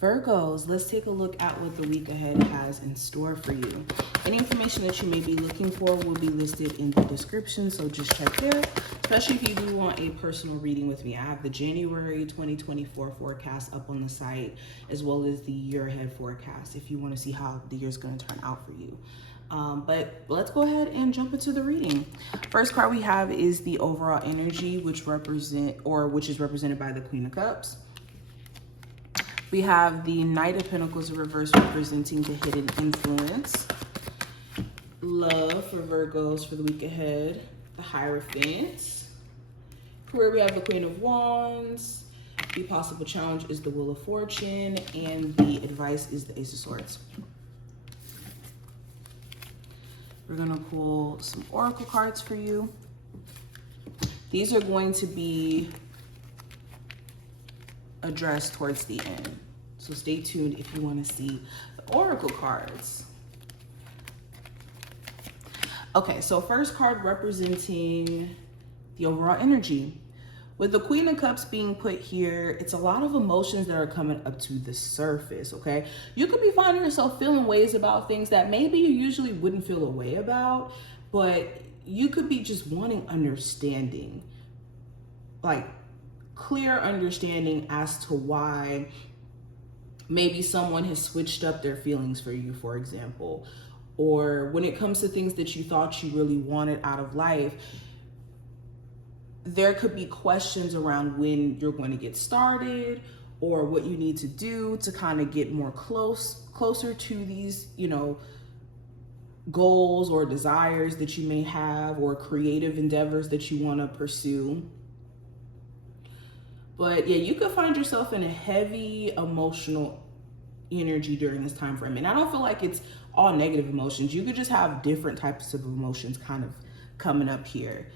Virgos, let's take a look at what the week ahead has in store for you. Any information that you may be looking for will be listed in the description, so just check there, especially if you do want a personal reading with me. I have the January 2024 forecast up on the site, as well as the year ahead forecast if you want to see how the year's going to turn out for you. But let's go ahead and jump into the reading. First card we have is the overall energy, which is represented by the Queen of Cups. We have the Knight of Pentacles in reverse, representing the hidden influence. Love for Virgos for the week ahead. The Hierophant. Career, we have the Queen of Wands. The possible challenge is the Wheel of Fortune. And the advice is the Ace of Swords. We're going to pull some oracle cards for you. These are going to be addressed towards the end, so stay tuned if you want to see the oracle cards. Okay, so first card representing the overall energy. With the Queen of Cups being put here, it's a lot of emotions that are coming up to the surface, okay? You could be finding yourself feeling ways about things that maybe you usually wouldn't feel a way about, but you could be just wanting understanding, like clear understanding as to why maybe someone has switched up their feelings for you, for example. Or when it comes to things that you thought you really wanted out of life, there could be questions around when you're going to get started or what you need to do to kind of get more closer to these, goals or desires that you may have, or creative endeavors that you want to pursue. But yeah, you could find yourself in a heavy emotional energy during this time frame. And I don't feel like it's all negative emotions. You could just have different types of emotions kind of coming up here.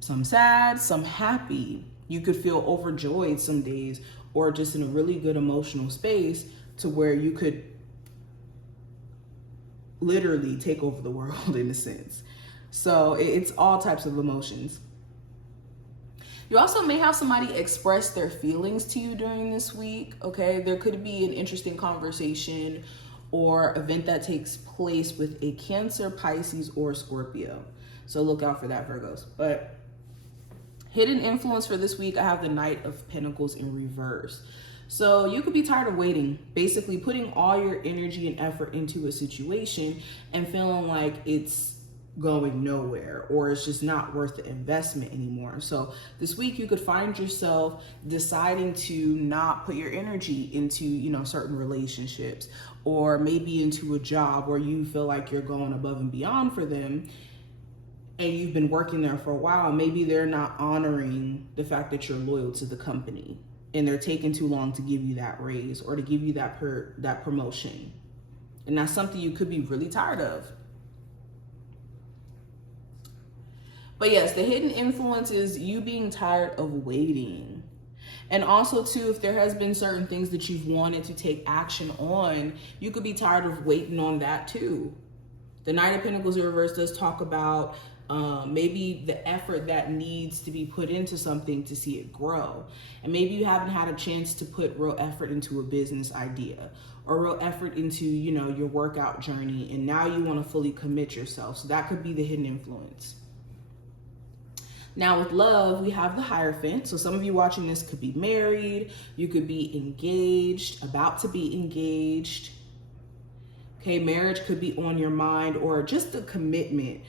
Some sad, some happy. You could feel overjoyed some days, or just in a really good emotional space to where you could literally take over the world in a sense. So it's all types of emotions. You also may have somebody express their feelings to you during this week, okay? There could be an interesting conversation or event that takes place with a Cancer, Pisces, or Scorpio. So look out for that, Virgos. But hidden influence for this week, I have the Knight of Pentacles in reverse. So you could be tired of waiting, basically putting all your energy and effort into a situation and feeling like it's going nowhere, or it's just not worth the investment anymore. So this week you could find yourself deciding to not put your energy into, certain relationships, or maybe into a job where you feel like you're going above and beyond for them, and you've been working there for a while. Maybe they're not honoring the fact that you're loyal to the company, and they're taking too long to give you that raise or to give you that promotion. And that's something you could be really tired of. But yes, the hidden influence is you being tired of waiting. And also too, if there has been certain things that you've wanted to take action on, you could be tired of waiting on that too. The Knight of Pentacles in reverse does talk about maybe the effort that needs to be put into something to see it grow. And maybe you haven't had a chance to put real effort into a business idea, or real effort into, your workout journey. And now you want to fully commit yourself. So that could be the hidden influence. Now with love, we have the Hierophant. So some of you watching this could be married, you could be engaged, about to be engaged. Okay, marriage could be on your mind, or just a commitment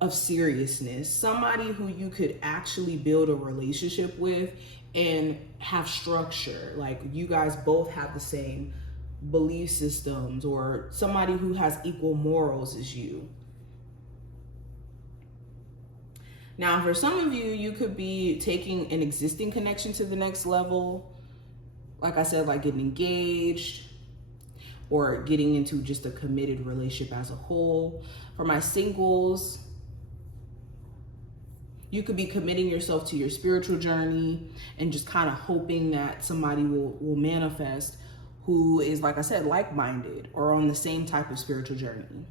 of seriousness. Somebody who you could actually build a relationship with and have structure. Like you guys both have the same belief systems, or somebody who has equal morals as you. Now, for some of you, you could be taking an existing connection to the next level. Like I said, like getting engaged or getting into just a committed relationship as a whole. For my singles, you could be committing yourself to your spiritual journey and just kind of hoping that somebody will manifest who is, like I said, like-minded or on the same type of spiritual journey.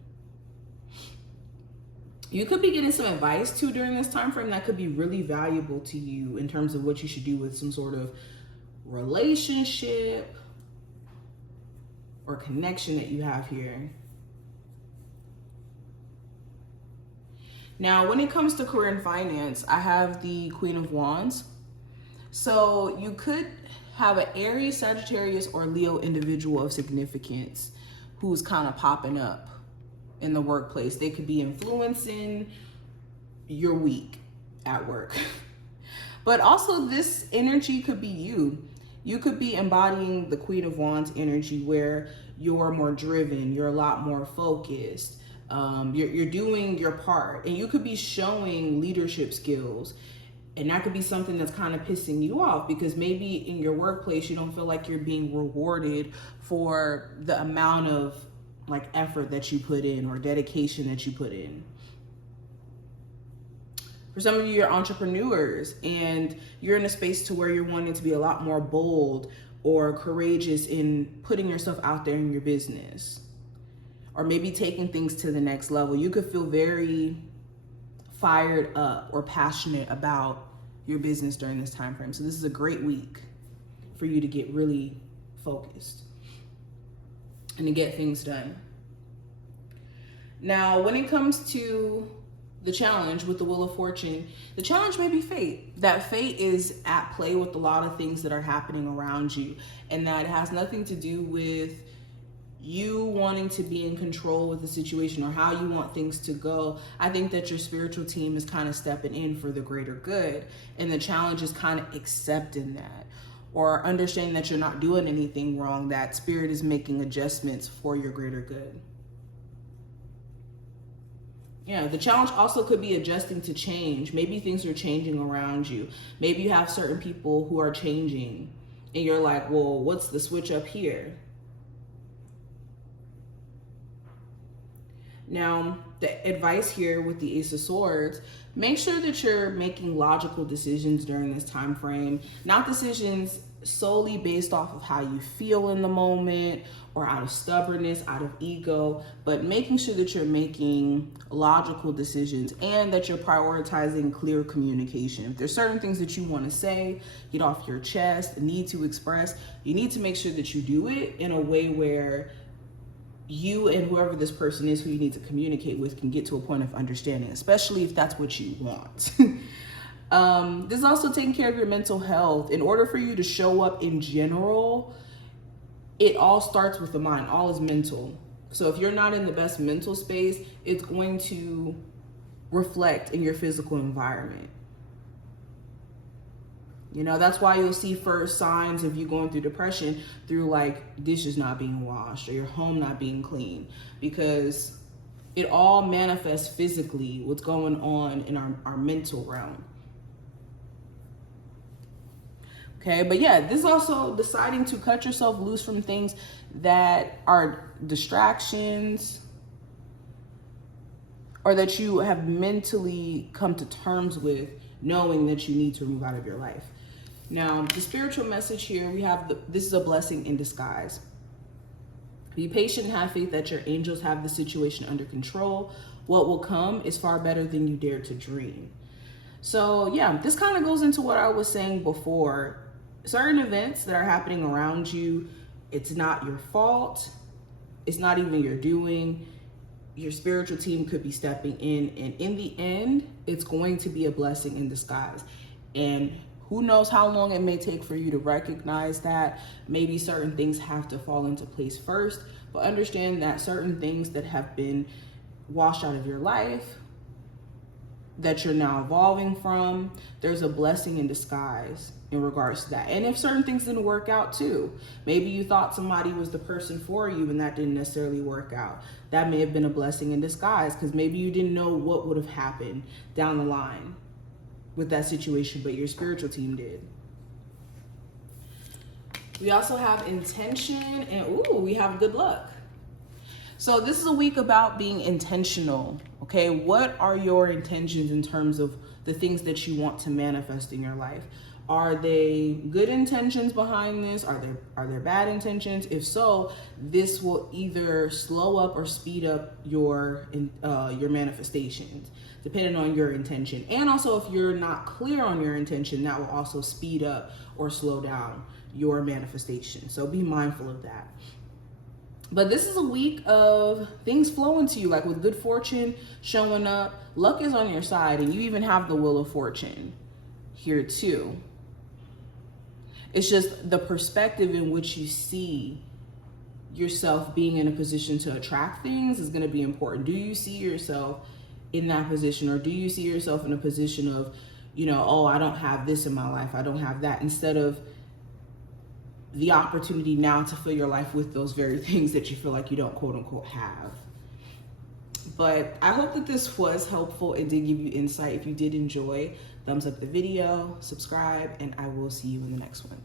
You could be getting some advice too during this time frame that could be really valuable to you in terms of what you should do with some sort of relationship or connection that you have here. Now, when it comes to career and finance, I have the Queen of Wands. So you could have an Aries, Sagittarius, or Leo individual of significance who's kind of popping up in the workplace. They could be influencing your week at work. But also this energy could be you. You could be embodying the Queen of Wands energy where you're more driven, you're a lot more focused, you're doing your part, and you could be showing leadership skills. And that could be something that's kind of pissing you off because maybe in your workplace, you don't feel like you're being rewarded for the amount of like effort that you put in or dedication that you put in. For some of you, you're entrepreneurs and you're in a space to where you're wanting to be a lot more bold or courageous in putting yourself out there in your business, or maybe taking things to the next level. You could feel very fired up or passionate about your business during this time frame. So this is a great week for you to get really focused and to get things done. Now, when it comes to the challenge with the Wheel of Fortune, the challenge may be fate. That fate is at play with a lot of things that are happening around you, and that it has nothing to do with you wanting to be in control with the situation or how you want things to go. I think that your spiritual team is kind of stepping in for the greater good, and the challenge is kind of accepting that or understanding that you're not doing anything wrong, that spirit is making adjustments for your greater good. Yeah, the challenge also could be adjusting to change. Maybe things are changing around you. Maybe you have certain people who are changing and you're like, well, what's the switch up here? Now, the advice here with the Ace of Swords, make sure that you're making logical decisions during this time frame, not decisions solely based off of how you feel in the moment or out of stubbornness, out of ego, but making sure that you're making logical decisions and that you're prioritizing clear communication. If there's certain things that you want to say, get off your chest, need to express, you need to make sure that you do it in a way where you and whoever this person is who you need to communicate with can get to a point of understanding, especially if that's what you want. This is also taking care of your mental health. In order for you to show up in general, it all starts with the mind. All is mental. So if you're not in the best mental space, it's going to reflect in your physical environment. You know, that's why you'll see first signs of you going through depression through like dishes not being washed or your home not being clean, because it all manifests physically what's going on in our mental realm. Okay, but yeah, this is also deciding to cut yourself loose from things that are distractions or that you have mentally come to terms with, knowing that you need to remove out of your life. Now, the spiritual message here, we have this is a blessing in disguise. Be patient and have faith that your angels have the situation under control. What will come is far better than you dare to dream. So yeah, this kind of goes into what I was saying before. Certain events that are happening around you, it's not your fault. It's not even your doing. Your spiritual team could be stepping in, and in the end, it's going to be a blessing in disguise. And who knows how long it may take for you to recognize that. Maybe certain things have to fall into place first, but understand that certain things that have been washed out of your life, that you're now evolving from, there's a blessing in disguise in regards to that. And if certain things didn't work out too, maybe you thought somebody was the person for you and that didn't necessarily work out. That may have been a blessing in disguise, because maybe you didn't know what would have happened down the line with that situation, but your spiritual team did. We also have intention, and we have good luck. So this is a week about being intentional, okay? What are your intentions in terms of the things that you want to manifest in your life? Are they good intentions behind this? Are there bad intentions? If so, this will either slow up or speed up your manifestations, depending on your intention. And also, if you're not clear on your intention, that will also speed up or slow down your manifestation. So be mindful of that. But this is a week of things flowing to you, like with good fortune showing up. Luck is on your side, and you even have the Wheel of Fortune here too. It's just the perspective in which you see yourself being in a position to attract things is going to be important. Do you see yourself in that position, or do you see yourself in a position of, you know, oh, I don't have this in my life, I don't have that, instead of the opportunity now to fill your life with those very things that you feel like you don't quote unquote have. But I hope that this was helpful and did give you insight. If you did enjoy, thumbs up the video, subscribe, and I will see you in the next one.